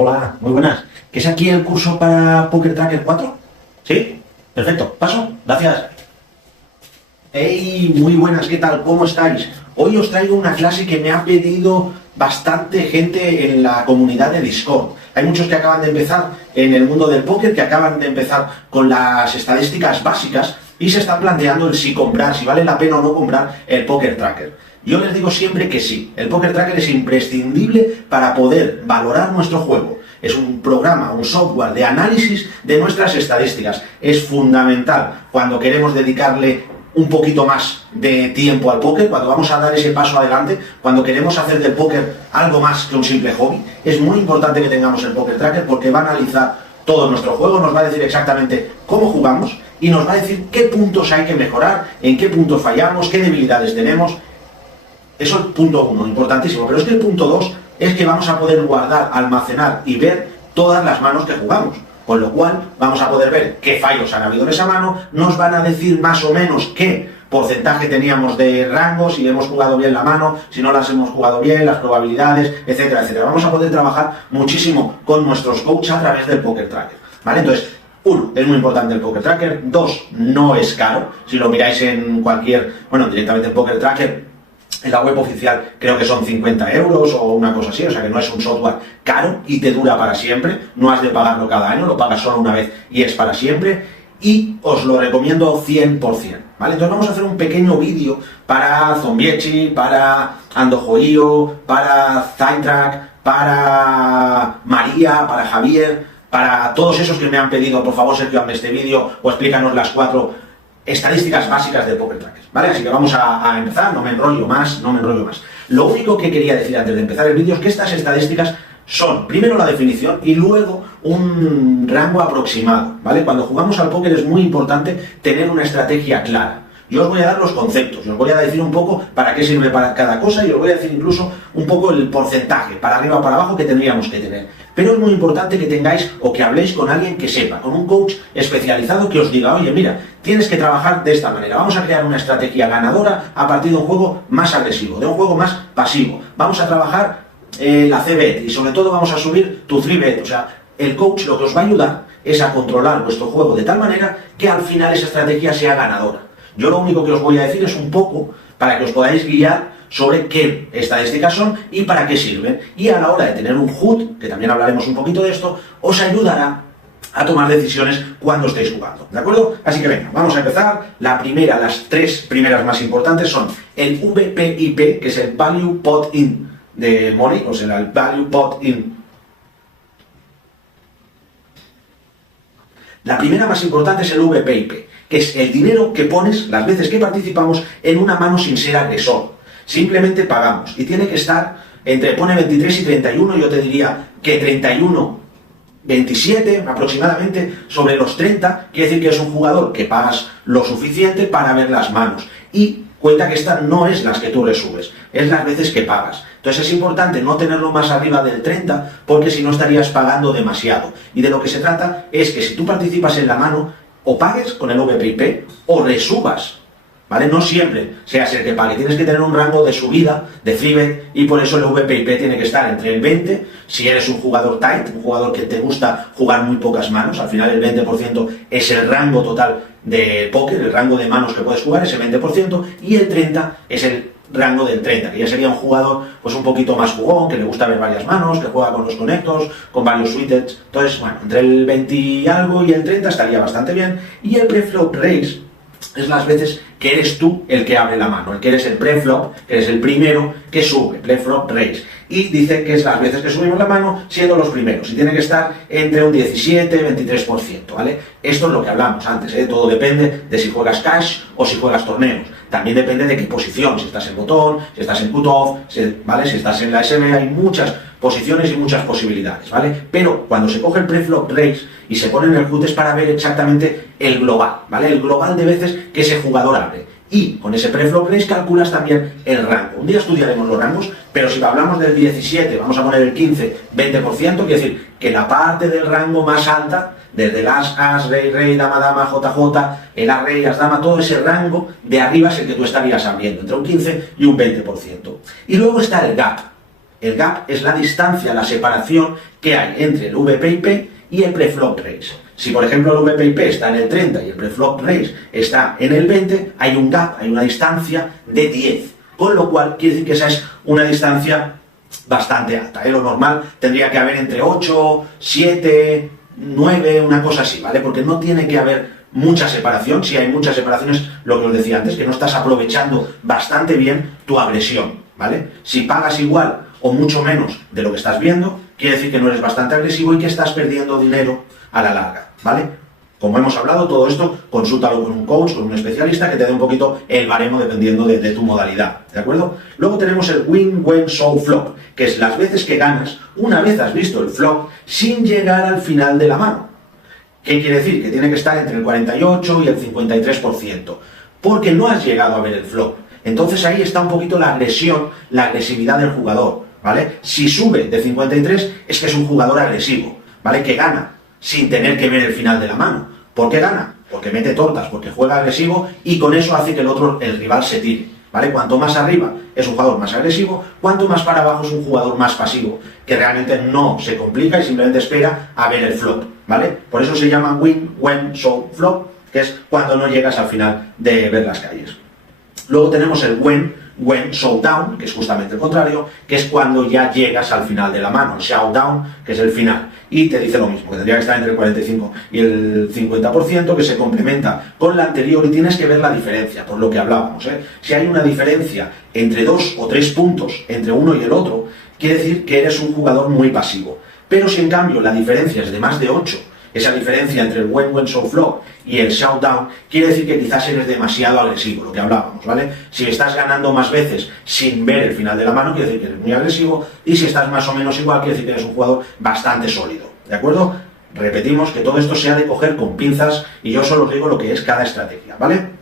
Hola, muy buenas. ¿Qué es aquí el curso para Poker Tracker 4? ¿Sí? Perfecto. Paso. Gracias. Hey, muy buenas, ¿qué tal? ¿Cómo estáis? Hoy os traigo una clase que me ha pedido bastante gente en la comunidad de Discord. Hay muchos que acaban de empezar en el mundo del póker, que acaban de empezar con las estadísticas básicas y se están planteando el si comprar, si vale la pena o no comprar el Poker Tracker. Yo les digo siempre que sí. El Poker Tracker es imprescindible para poder valorar nuestro juego. Es un programa, un software de análisis de nuestras estadísticas. Es fundamental cuando queremos dedicarle un poquito más de tiempo al póker, cuando vamos a dar ese paso adelante, cuando queremos hacer del póker algo más que un simple hobby. Es muy importante que tengamos el Poker Tracker porque va a analizar todo nuestro juego, nos va a decir exactamente cómo jugamos y nos va a decir qué puntos hay que mejorar, en qué puntos fallamos, qué debilidades tenemos. Eso es el punto 1, importantísimo. Pero es que el punto 2 es que vamos a poder guardar, almacenar y ver todas las manos que jugamos. Con lo cual vamos a poder ver qué fallos han habido en esa mano, nos van a decir más o menos qué porcentaje teníamos de rango, si hemos jugado bien la mano, si no las hemos jugado bien, las probabilidades, etcétera, etcétera. Vamos a poder trabajar muchísimo con nuestros coaches a través del Poker Tracker, ¿vale? Entonces, 1, es muy importante el Poker Tracker. 2, no es caro. Si lo miráis en cualquier, directamente el Poker Tracker, en la web oficial creo que son 50 euros o una cosa así, o sea que no es un software caro y te dura para siempre, no has de pagarlo cada año, lo pagas solo una vez y es para siempre, y os lo recomiendo 100%, ¿vale? Entonces vamos a hacer un pequeño vídeo para Zombiechi, para Andojoío, para Zytrack, para María, para Javier, para todos esos que me han pedido, por favor, Sergio, hazme este vídeo o explícanos las 4 estadísticas básicas del Poker Tracker, ¿vale? Así que vamos a empezar, no me enrollo más. Lo único que quería decir antes de empezar el vídeo es que estas estadísticas son, primero la definición y luego un rango aproximado, ¿vale? Cuando jugamos al póker es muy importante tener una estrategia clara. Yo os voy a dar los conceptos, os voy a decir un poco para qué sirve para cada cosa y os voy a decir incluso un poco el porcentaje, para arriba o para abajo, que tendríamos que tener. Pero es muy importante que tengáis o que habléis con alguien que sepa, con un coach especializado que os diga, oye, mira, tienes que trabajar de esta manera, vamos a crear una estrategia ganadora a partir de un juego más agresivo, de un juego más pasivo. Vamos a trabajar la C-Bet y sobre todo vamos a subir tu 3-Bet. O sea, el coach lo que os va a ayudar es a controlar vuestro juego de tal manera que al final esa estrategia sea ganadora. Yo lo único que os voy a decir es un poco para que os podáis guiar sobre qué estadísticas son y para qué sirven. Y a la hora de tener un HUD, que también hablaremos un poquito de esto, os ayudará a tomar decisiones cuando estéis jugando, ¿de acuerdo? Así que venga, vamos a empezar. Las 3 primeras más importantes son el VPIP, que es el Value Pot In de Money, o sea, el Value Pot In. La primera más importante es el VPIP, que es el dinero que pones las veces que participamos en una mano sin ser agresor. Simplemente pagamos y tiene que estar pone 23 y 31, yo te diría que 31, 27 aproximadamente sobre los 30, quiere decir que es un jugador que pagas lo suficiente para ver las manos. Y cuenta que esta no es las que tú le subes, es las veces que pagas. Entonces es importante no tenerlo más arriba del 30 porque si no estarías pagando demasiado. Y de lo que se trata es que si tú participas en la mano, o pagues con el VPIP o resubas, ¿vale? No siempre seas el que pague, tienes que tener un rango de subida, de 3-bet, y por eso el VPIP tiene que estar entre el 20, si eres un jugador tight, un jugador que te gusta jugar muy pocas manos, al final el 20% es el rango total de póker, el rango de manos que puedes jugar, ese 20%, y el 30 es el rango del 30, que ya sería un jugador pues un poquito más jugón, que le gusta ver varias manos, que juega con los conectos, con varios suites. Entonces, bueno, entre el 20 y algo y el 30 estaría bastante bien. Y el preflop raise es las veces que eres tú el que abre la mano, el que eres el preflop, que eres el primero que sube, preflop raise. Y dice que es las veces que subimos la mano siendo los primeros, y tiene que estar entre un 17-23%, ¿vale? Esto es lo que hablamos antes, ¿eh? Todo depende de si juegas cash o si juegas torneos. También depende de qué posición, si estás en botón, si estás en cutoff, ¿vale? Si estás en la SM, hay muchas posiciones y muchas posibilidades, ¿vale? Pero cuando se coge el preflop raise y se pone en el HUD es para ver exactamente el global, ¿vale? El global de veces que ese jugador abre. Y con ese preflop raise calculas también el rango. Un día estudiaremos los rangos, pero si hablamos del 17, vamos a poner el 15, 20%, quiere decir que la parte del rango más alta, desde el as, rey, rey, dama, dama, JJ, el as, rey, as, dama, todo ese rango de arriba es el que tú estarías abriendo, entre un 15 y un 20%. Y luego está el gap. El gap es la distancia, la separación que hay entre el VP/IP y el preflop raise. Si por ejemplo el VP/IP está en el 30 y el preflop raise está en el 20, hay un gap, hay una distancia de 10. Con lo cual quiere decir que esa es una distancia bastante alta. Lo normal tendría que haber entre 8, 7, 9, una cosa así, ¿vale? Porque no tiene que haber mucha separación. Si hay muchas separaciones, lo que os decía antes, que no estás aprovechando bastante bien tu agresión, ¿vale? Si pagas igual o mucho menos de lo que estás viendo, quiere decir que no eres bastante agresivo y que estás perdiendo dinero a la larga, ¿vale? Como hemos hablado, todo esto, consúltalo con un coach, con un especialista que te dé un poquito el baremo dependiendo de tu modalidad, ¿de acuerdo? Luego tenemos el win, when, show, flop, que es las veces que ganas una vez has visto el flop sin llegar al final de la mano. ¿Qué quiere decir? Que tiene que estar entre el 48 y el 53%, porque no has llegado a ver el flop. Entonces ahí está un poquito la agresión, la agresividad del jugador, ¿vale? Si sube de 53 es que es un jugador agresivo, ¿vale? Que gana sin tener que ver el final de la mano. ¿Por qué gana? Porque mete tortas, porque juega agresivo y con eso hace que el rival se tire, ¿vale? Cuanto más arriba es un jugador más agresivo, cuanto más para abajo es un jugador más pasivo, que realmente no se complica y simplemente espera a ver el flop, ¿vale? Por eso se llama win, when, show, flop, que es cuando no llegas al final de ver las calles. Luego tenemos el when, showdown, que es justamente el contrario, que es cuando ya llegas al final de la mano, el showdown, que es el final. Y te dice lo mismo, que tendría que estar entre el 45 y el 50%, que se complementa con la anterior y tienes que ver la diferencia, por lo que hablábamos, ¿eh? Si hay una diferencia entre 2 o 3 puntos entre uno y el otro, quiere decir que eres un jugador muy pasivo. Pero si en cambio la diferencia es de más de 8, esa diferencia entre el when, show, flop y el showdown, quiere decir que quizás eres demasiado agresivo, lo que hablábamos, ¿vale? Si estás ganando más veces sin ver el final de la mano, quiere decir que eres muy agresivo, y si estás más o menos igual, quiere decir que eres un jugador bastante sólido, ¿de acuerdo? Repetimos que todo esto se ha de coger con pinzas y yo solo os digo lo que es cada estrategia, ¿vale?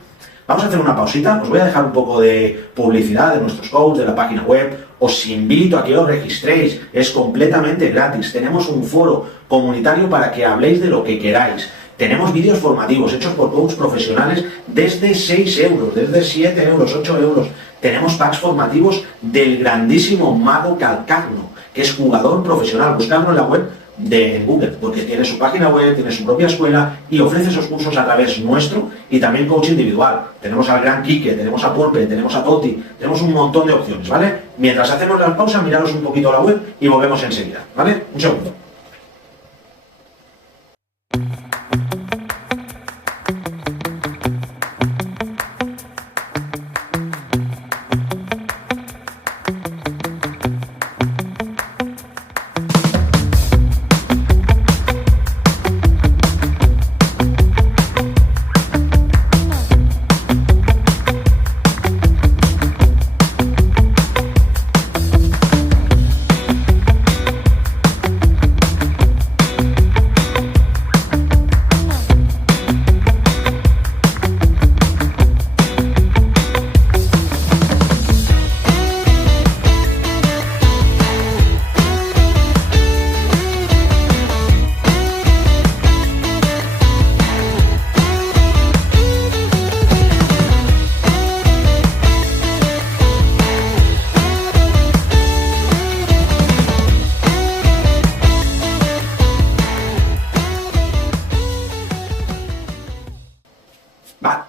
Vamos a hacer una pausita, os voy a dejar un poco de publicidad de nuestros coaches, de la página web. Os invito a que os registréis, es completamente gratis. Tenemos un foro comunitario para que habléis de lo que queráis. Tenemos vídeos formativos hechos por coaches profesionales desde 6 euros, desde 7 euros, 8 euros. Tenemos packs formativos del grandísimo Mago Calcagno, que es jugador profesional. Buscadlo en la web en Google, porque tiene su página web, tiene su propia escuela y ofrece esos cursos a través nuestro y también coach individual. Tenemos al gran Quique, tenemos a Pulpe, tenemos a Toti, tenemos un montón de opciones, ¿vale? Mientras hacemos la pausa, miraros un poquito la web y volvemos enseguida, ¿vale? Un segundo.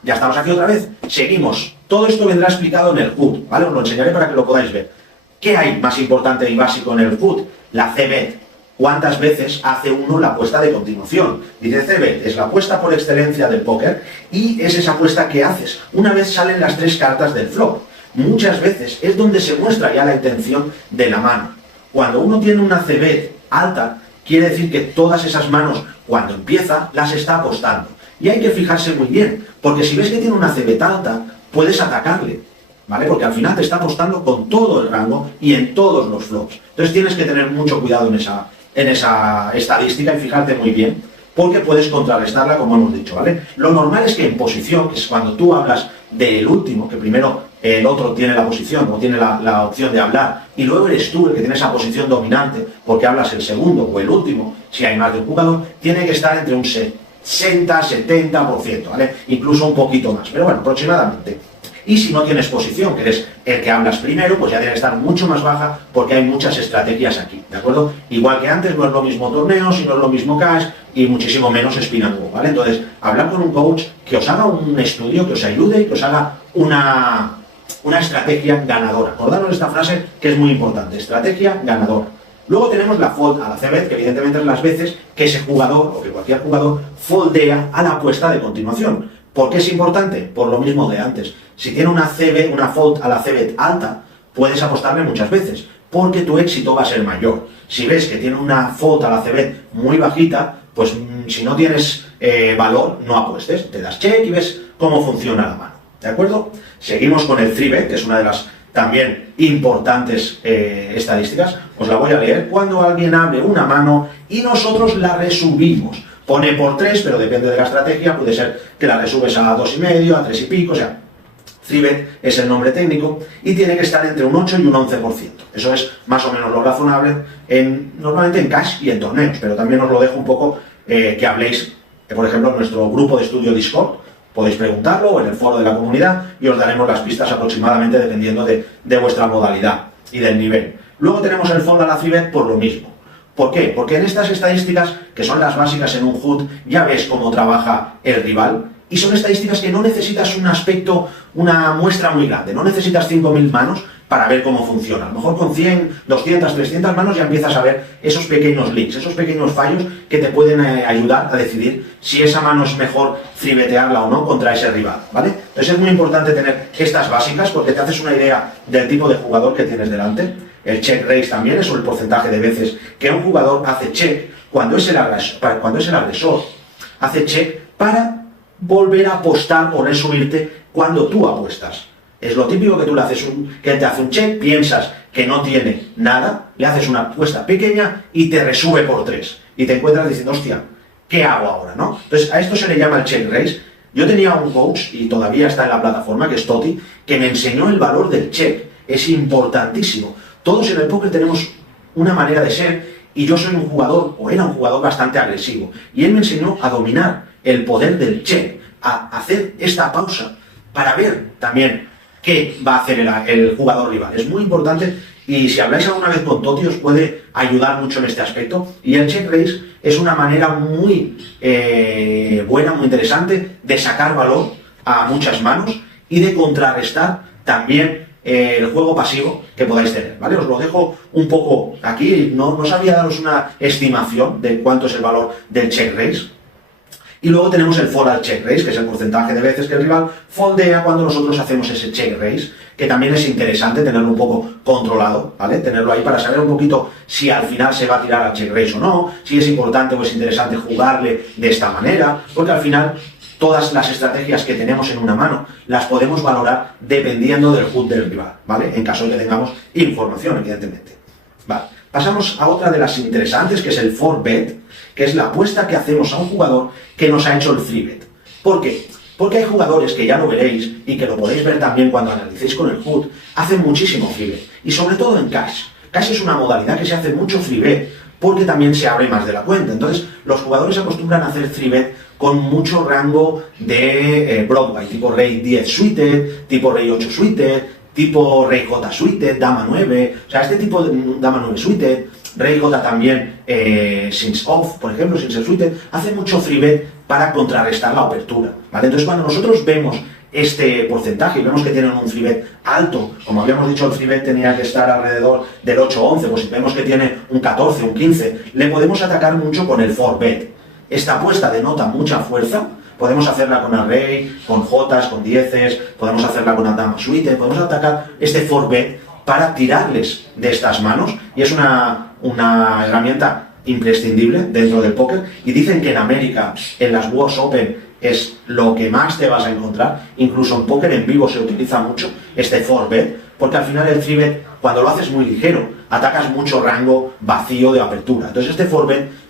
Ya estamos aquí otra vez, seguimos. Todo esto vendrá explicado en el HUD, ¿vale? Os lo enseñaré para que lo podáis ver. ¿Qué hay más importante y básico en el HUD? La CBET. ¿Cuántas veces hace uno la apuesta de continuación? Dice CBET, es la apuesta por excelencia del póker y es esa apuesta que haces una vez salen las 3 cartas del flop. Muchas veces es donde se muestra ya la intención de la mano. Cuando uno tiene una CBET alta, quiere decir que todas esas manos, cuando empieza, las está apostando. Y hay que fijarse muy bien, porque si ves que tiene una CBET alta, puedes atacarle, ¿vale? Porque al final te está apostando con todo el rango y en todos los flops. Entonces tienes que tener mucho cuidado en esa estadística y fijarte muy bien, porque puedes contrarrestarla, como hemos dicho, ¿vale? Lo normal es que en posición, que es cuando tú hablas del último, que primero el otro tiene la posición o tiene la opción de hablar, y luego eres tú el que tiene esa posición dominante, porque hablas el segundo o el último, si hay más de un jugador, tiene que estar entre un 60-70%, ¿vale? Incluso un poquito más, pero bueno, aproximadamente. Y si no tienes posición, que eres el que hablas primero, pues ya debe estar mucho más baja porque hay muchas estrategias aquí, ¿de acuerdo? Igual que antes, no es lo mismo torneos y no es lo mismo cash y muchísimo menos spin and go, ¿vale? Entonces, hablar con un coach que os haga un estudio, que os ayude y que os haga una estrategia ganadora. Acordaros esta frase que es muy importante, estrategia ganadora. Luego tenemos la fold a la c-bet, que evidentemente es las veces que ese jugador o que cualquier jugador foldea a la apuesta de continuación. ¿Por qué es importante? Por lo mismo de antes. Si tiene una fold a la c-bet alta, puedes apostarle muchas veces, porque tu éxito va a ser mayor. Si ves que tiene una fold a la c-bet muy bajita, pues si no tienes valor, no apuestes. Te das check y ves cómo funciona la mano. ¿De acuerdo? Seguimos con el 3-bet, que es una de las también importantes estadísticas. Os la voy a leer. Cuando alguien abre una mano y nosotros la resubimos. Pone por 3, pero depende de la estrategia. Puede ser que la resubes a 2,5, a 3 y pico. O sea, 3-bet es el nombre técnico y tiene que estar entre un 8 y un 11%. Eso es más o menos lo razonable normalmente en cash y en torneos. Pero también os lo dejo un poco que habléis, por ejemplo, en nuestro grupo de estudio Discord. Podéis preguntarlo o en el foro de la comunidad y os daremos las pistas aproximadamente dependiendo de vuestra modalidad y del nivel. Luego tenemos el fold a la 3-bet por lo mismo. ¿Por qué? Porque en estas estadísticas, que son las básicas en un HUD, ya ves cómo trabaja el rival y son estadísticas que no necesitas un aspecto, una muestra muy grande, no necesitas 5.000 manos para ver cómo funciona. A lo mejor con 100, 200, 300 manos ya empiezas a ver esos pequeños leaks, esos pequeños fallos que te pueden ayudar a decidir si esa mano es mejor tribetearla o no contra ese rival, ¿vale? Entonces es muy importante tener estas básicas porque te haces una idea del tipo de jugador que tienes delante. El check raise también es el porcentaje de veces que un jugador hace check cuando es el agresor, hace check para volver a apostar o resubirte cuando tú apuestas. Es lo típico que tú le haces que te hace un check, piensas que no tiene nada, le haces una apuesta pequeña y te resube por 3. Y te encuentras diciendo, hostia, ¿qué hago ahora? ¿No? Entonces, a esto se le llama el check raise. Yo tenía un coach, y todavía está en la plataforma, que es Toti, que me enseñó el valor del check. Es importantísimo. Todos en el póker tenemos una manera de ser, y yo soy un jugador, o era un jugador bastante agresivo. Y él me enseñó a dominar el poder del check, a hacer esta pausa, para ver también qué va a hacer el jugador rival. Es muy importante y si habláis alguna vez con Toti os puede ayudar mucho en este aspecto. Y el check raise es una manera muy buena, muy interesante de sacar valor a muchas manos y de contrarrestar también el juego pasivo que podáis tener, ¿vale? Os lo dejo un poco aquí, no sabía daros una estimación de cuánto es el valor del check raise. Y luego tenemos el fold al check raise, que es el porcentaje de veces que el rival foldea cuando nosotros hacemos ese check raise, que también es interesante tenerlo un poco controlado, ¿vale? Tenerlo ahí para saber un poquito si al final se va a tirar al check raise o no, si es importante o es interesante jugarle de esta manera, porque al final todas las estrategias que tenemos en una mano las podemos valorar dependiendo del HUD del rival, ¿vale? En caso de que tengamos información, evidentemente. Vale. Pasamos a otra de las interesantes, que es el 4-bet, que es la apuesta que hacemos a un jugador que nos ha hecho el 3-bet. ¿Por qué? Porque hay jugadores que ya lo veréis y que lo podéis ver también cuando analicéis con el HUD, hacen muchísimo 3-bet. Y sobre todo en cash. Cash es una modalidad que se hace mucho 3-bet porque también se abre más de la cuenta. Entonces, los jugadores acostumbran a hacer 3-bet con mucho rango de Broadway, tipo Rey 10 suited, tipo Rey 8 suited, tipo Rey J suited, Dama 9, o sea, este tipo de Dama 9 suited, Rey J también, Since Off, por ejemplo, Since Suited, hace mucho 3-bet para contrarrestar la apertura, ¿vale? Entonces, cuando nosotros vemos este porcentaje y vemos que tienen un 3-bet alto, como habíamos dicho, el 3-bet tenía que estar alrededor del 8-11, pues si vemos que tiene un 14, un 15, le podemos atacar mucho con el 4-bet. Esta apuesta denota mucha fuerza. Podemos hacerla con el Rey, con Jotas, con 10s, podemos hacerla con la Dama Suite, podemos atacar este 4-bet para tirarles de estas manos y es una herramienta imprescindible dentro del póker y dicen que en América, en las World Open, es lo que más te vas a encontrar, incluso en póker en vivo se utiliza mucho este 4-bet, porque al final el 3-bet, cuando lo haces muy ligero, atacas mucho rango vacío de apertura. Entonces este 4-bet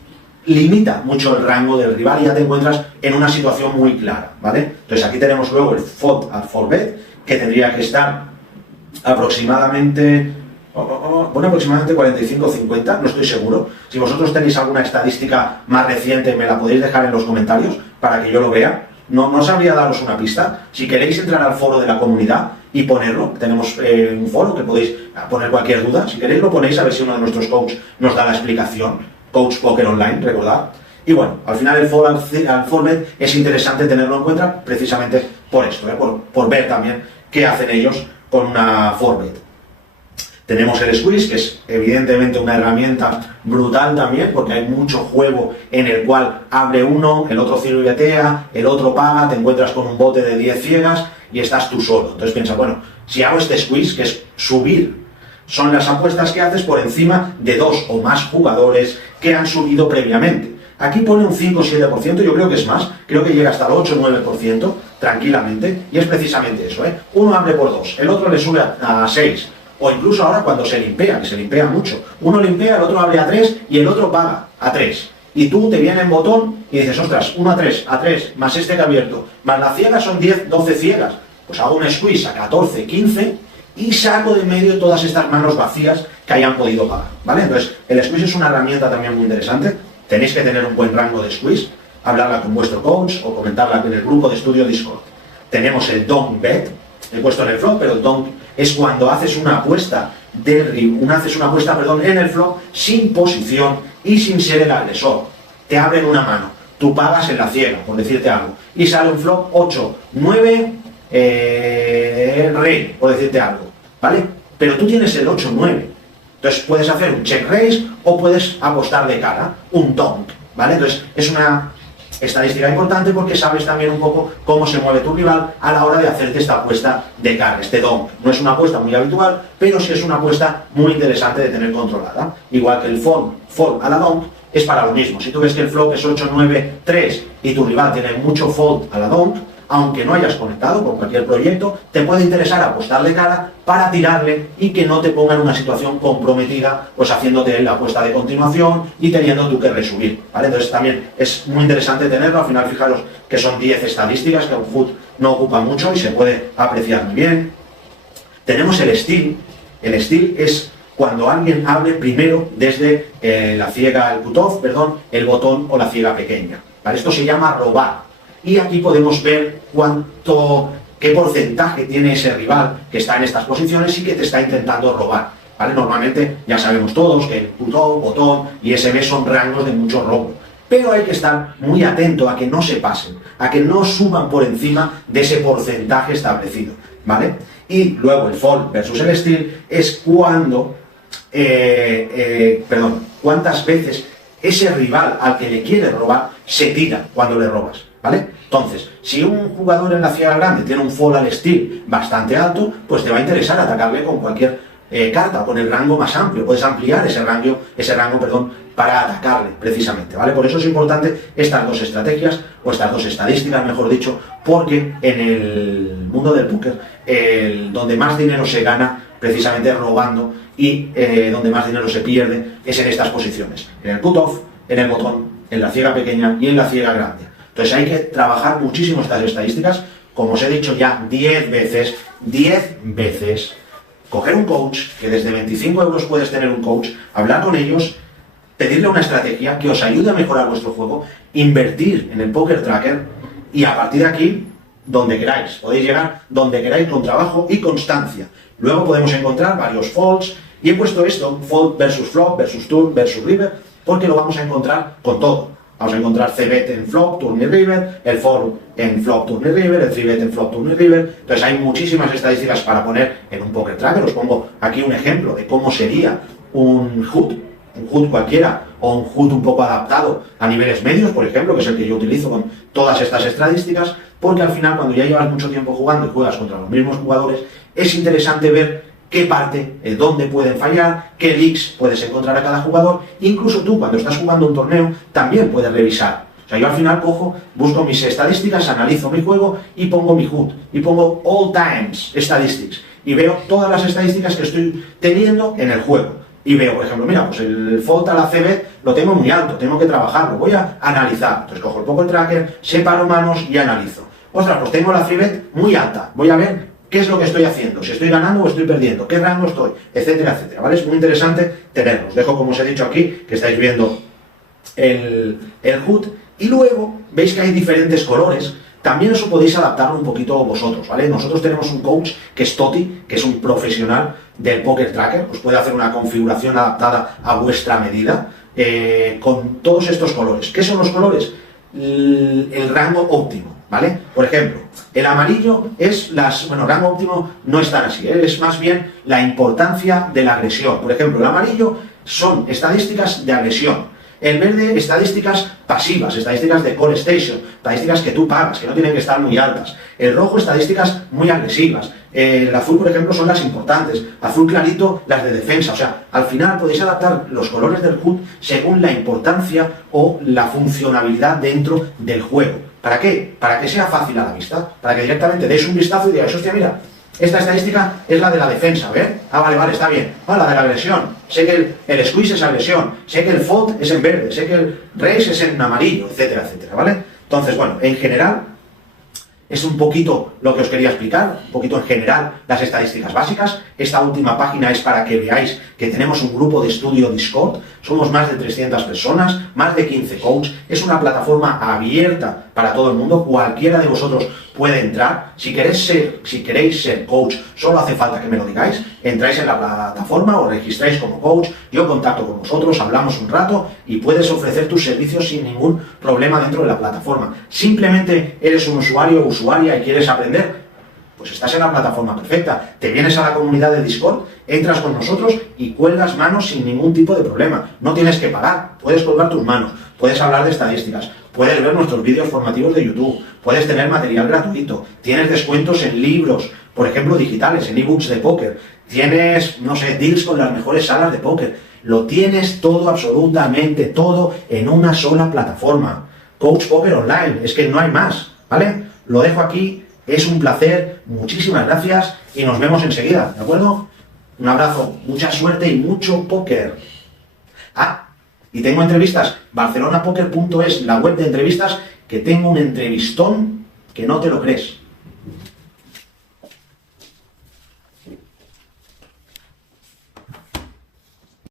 limita mucho el rango del rival y ya te encuentras en una situación muy clara, ¿vale? Entonces aquí tenemos luego el fold al 4-bet, que tendría que estar aproximadamente, aproximadamente 45-50, no estoy seguro. Si vosotros tenéis alguna estadística más reciente, me la podéis dejar en los comentarios para que yo lo vea. no sabría daros una pista. Si queréis entrar al foro de la comunidad y ponerlo, tenemos un foro que podéis poner cualquier duda. Si queréis lo ponéis, a ver si uno de nuestros coaches nos da la explicación. Coach Poker Online, recordad. Y bueno, al final el foro al Forbet es interesante tenerlo en cuenta precisamente por esto, por ver también qué hacen ellos con una Forbet. Tenemos el Squeeze, que es evidentemente una herramienta brutal también, porque hay mucho juego en el cual abre uno, el otro ciruetea, el otro paga, te encuentras con un bote de 10 ciegas y estás tú solo. Entonces piensa, bueno, si hago este Squeeze, que es subir, son las apuestas que haces por encima de 2 o más jugadores que han subido previamente. Aquí pone un 5 o 7%, yo creo que es más, creo que llega hasta el 8 o 9% tranquilamente, y es precisamente eso, ¿eh? Uno abre por 2, el otro le sube a 6, o incluso ahora cuando se limpea, que se limpea mucho, uno limpea, el otro abre a 3 y el otro paga a 3. Y tú te viene en botón y dices, ostras, 1 a 3, más este que ha abierto, más la ciega son 10, 12 ciegas, pues hago un squeeze a 14, 15 y saco de medio todas estas manos vacías que hayan podido pagar, ¿vale? Entonces, el squeeze es una herramienta también muy interesante. Tenéis que tener un buen rango de squeeze, hablarla con vuestro coach o comentarla en el grupo de estudio Discord. Tenemos el Donk Bet, he puesto en el flop, pero el Donk es cuando haces una apuesta en el flop sin posición y sin ser el agresor. Te abren una mano, tú pagas en la ciega, por decirte algo, y sale un flop 8, 9, rey, por decirte algo, ¿vale? Pero tú tienes el 8, 9. Entonces puedes hacer un check raise o puedes apostar de cara, un donk, ¿vale? Entonces es una estadística importante porque sabes también un poco cómo se mueve tu rival a la hora de hacerte esta apuesta de cara, este donk. No es una apuesta muy habitual, pero sí es una apuesta muy interesante de tener controlada. Igual que el fold a la donk es para lo mismo. Si tú ves que el flop es 8, 9, 3 y tu rival tiene mucho fold a la donk, aunque no hayas conectado con cualquier proyecto, te puede interesar apostar de cara para tirarle y que no te ponga en una situación comprometida, pues haciéndote la apuesta de continuación y teniendo tú que resubir, ¿vale? Entonces también es muy interesante tenerlo. Al final fijaros que son 10 estadísticas, que un foot no ocupa mucho y se puede apreciar muy bien. Tenemos el steal. El steal es cuando alguien abre primero desde la ciega, el cutoff, el botón o la ciega pequeña, ¿vale? Esto se llama robar. Y aquí podemos ver qué porcentaje tiene ese rival que está en estas posiciones y que te está intentando robar, ¿vale? Normalmente ya sabemos todos que el cutoff, botón y SB son rangos de mucho robo. Pero hay que estar muy atento a que no se pasen, a que no suban por encima de ese porcentaje establecido, ¿vale? Y luego el fold versus el steal es cuántas veces ese rival al que le quieres robar se tira cuando le robas, ¿vale? Entonces, si un jugador en la ciega grande tiene un fold al steal bastante alto, pues te va a interesar atacarle con cualquier carta, con el rango más amplio. Puedes ampliar ese rango, para atacarle, precisamente, ¿vale? Por eso es importante estas dos estrategias, o estas dos estadísticas, mejor dicho, porque en el mundo del póker, donde más dinero se gana, precisamente robando, y donde más dinero se pierde, es en estas posiciones. En el cutoff, en el botón, en la ciega pequeña y en la ciega grande. Entonces hay que trabajar muchísimo estas estadísticas, como os he dicho ya 10 veces, coger un coach, que desde 25 euros puedes tener un coach, hablar con ellos, pedirle una estrategia que os ayude a mejorar vuestro juego, invertir en el Poker Tracker y a partir de aquí, donde queráis, podéis llegar donde queráis con trabajo y constancia. Luego podemos encontrar varios folds y he puesto esto, fold versus flop, versus turn, versus river, porque lo vamos a encontrar con todo. Vamos a encontrar C-bet en flop, turn y river, el fold en flop, turn y river, el 3-bet en flop, turn y river. Entonces hay muchísimas estadísticas para poner en un Poker Tracker. Os pongo aquí un ejemplo de cómo sería un HUD cualquiera, o un HUD un poco adaptado a niveles medios, por ejemplo, que es el que yo utilizo con todas estas estadísticas, porque al final cuando ya llevas mucho tiempo jugando y juegas contra los mismos jugadores, es interesante ver qué parte, dónde pueden fallar, qué leaks puedes encontrar a cada jugador. Incluso tú, cuando estás jugando un torneo, también puedes revisar. O sea, yo al final busco mis estadísticas, analizo mi juego y pongo mi HUD, y pongo All Times Statistics, y veo todas las estadísticas que estoy teniendo en el juego. Y veo, por ejemplo, mira, pues el fold a la CB lo tengo muy alto, tengo que trabajarlo, voy a analizar. Entonces cojo el Poker Tracker, separo manos y analizo. Ostras, pues tengo la CB muy alta, voy a ver qué es lo que estoy haciendo, si estoy ganando o estoy perdiendo, qué rango estoy, etcétera, etcétera, ¿vale? Es muy interesante tenerlos. Dejo, como os he dicho aquí, que estáis viendo el HUD, y luego veis que hay diferentes colores. También eso podéis adaptarlo un poquito vosotros, ¿vale? Nosotros tenemos un coach que es Toti, que es un profesional del Poker Tracker, os puede hacer una configuración adaptada a vuestra medida con todos estos colores. ¿Qué son los colores? El rango óptimo, ¿vale? Por ejemplo, el amarillo es rango óptimo no es tan así, es más bien la importancia de la agresión. Por ejemplo, el amarillo son estadísticas de agresión. El verde, estadísticas pasivas, estadísticas de call station, estadísticas que tú pagas, que no tienen que estar muy altas. El rojo, estadísticas muy agresivas. El azul, por ejemplo, son las importantes. Azul clarito, las de defensa. O sea, al final podéis adaptar los colores del HUD según la importancia o la funcionalidad dentro del juego. ¿Para qué? Para que sea fácil a la vista. Para que directamente deis un vistazo y digáis, hostia, mira, esta estadística es la de la defensa, ¿ves? Ah, vale, está bien. Ah, la de la agresión. Sé que el squeeze es agresión. Sé que el fold es en verde. Sé que el raise es en amarillo, etcétera, etcétera, ¿vale? Entonces, bueno, en general, es un poquito lo que os quería explicar, un poquito en general las estadísticas básicas. Esta última página es para que veáis que tenemos un grupo de estudio Discord, somos más de 300 personas, más de 15 coaches, es una plataforma abierta para todo el mundo, cualquiera de vosotros puede entrar. Si queréis ser coach, solo hace falta que me lo digáis, entráis en la plataforma, os registráis como coach, yo contacto con vosotros, hablamos un rato y puedes ofrecer tus servicios sin ningún problema dentro de la plataforma. Simplemente eres un usuario o usuaria y quieres aprender, pues estás en la plataforma perfecta. Te vienes a la comunidad de Discord, entras con nosotros y cuelgas manos sin ningún tipo de problema. No tienes que pagar, puedes colgar tus manos, puedes hablar de estadísticas, puedes ver nuestros vídeos formativos de YouTube, puedes tener material gratuito, tienes descuentos en libros, por ejemplo digitales, en ebooks de póker, tienes, no sé, deals con las mejores salas de póker. Lo tienes todo, absolutamente todo, en una sola plataforma. Coach Poker Online, es que no hay más, ¿vale? Lo dejo aquí, es un placer, muchísimas gracias y nos vemos enseguida, ¿de acuerdo? Un abrazo, mucha suerte y mucho póker. Ah, y tengo entrevistas, barcelonapoker.es, la web de entrevistas, que tengo un entrevistón que no te lo crees.